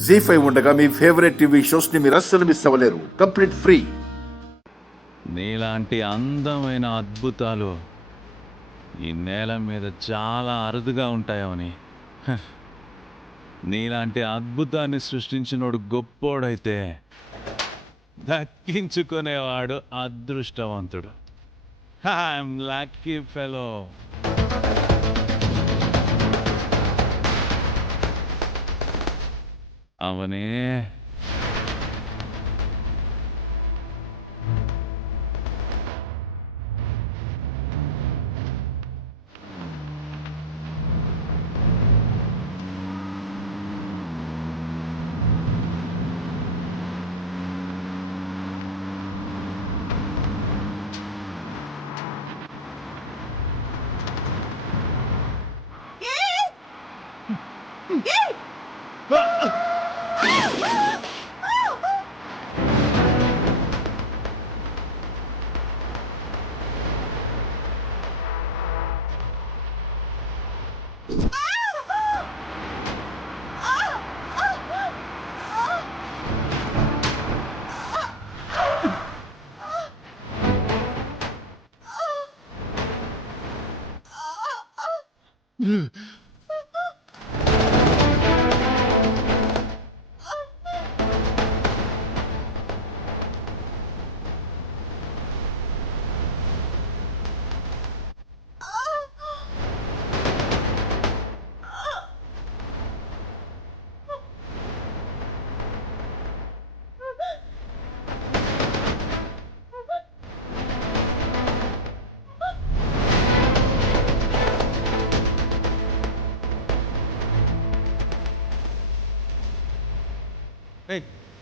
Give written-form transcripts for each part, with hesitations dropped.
జీ5 ఉండగా మీ favourite TV shows ని మీరు అస్సలు మిస్ అవ్వలేరు. Complete free. నీలాంటి అందమైన అద్భుతాలు ఈ నేల మీద చాలా అరుదుగా ఉంటాయని, నీలాంటి అద్భుతాన్ని సృష్టించినోడు గొప్పోడైతే దక్కించుకునేవాడు అదృష్టవంతుడు. I'm lucky fellow. అవనే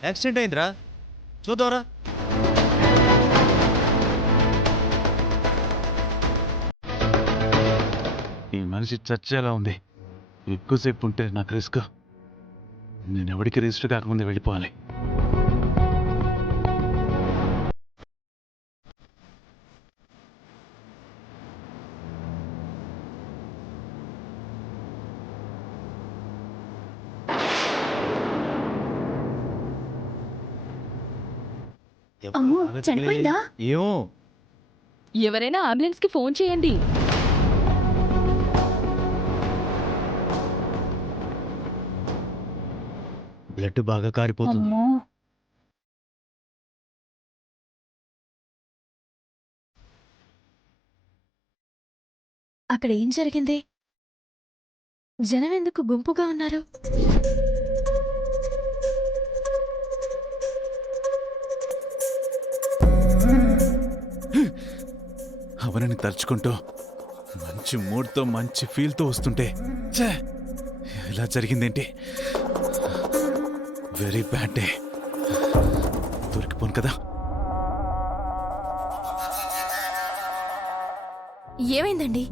యాక్సిడెంట్ అయిందిరా, చూద్దాంరా. ఈ మనిషి చచ్చేలా ఉంది. ఎక్కువసేపు ఉంటే నాకు రిస్క్. నేను ఎవరికి రిజిస్టర్ కాకముందే వెళ్ళిపోవాలి. అమ్మో, చనిపోయిందా? ఏమో. ఎవరైనా అంబులెన్స్ కి ఫోన్ చేయండి. బ్లడ్ బాగా కారిపోతుంది. అమ్మో, అక్కడ ఏం జరిగింది? జనం ఎందుకు గుంపుగా ఉన్నారు? అవనని తలుచుకుంటూ మంచి మూడ్తో మంచి ఫీల్తో వస్తుంటే ఛే, ఇలా జరిగిందేంటి? Very bad day. దొరికిపోను కదా. ఏమైందండి?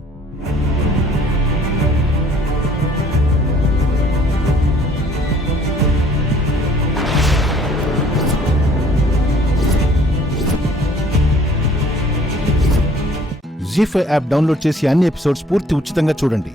జీ5 యాప్ డౌన్లోడ్ చేసి అన్ని ఎపిసోడ్స్ పూర్తి ఉచితంగా చూడండి.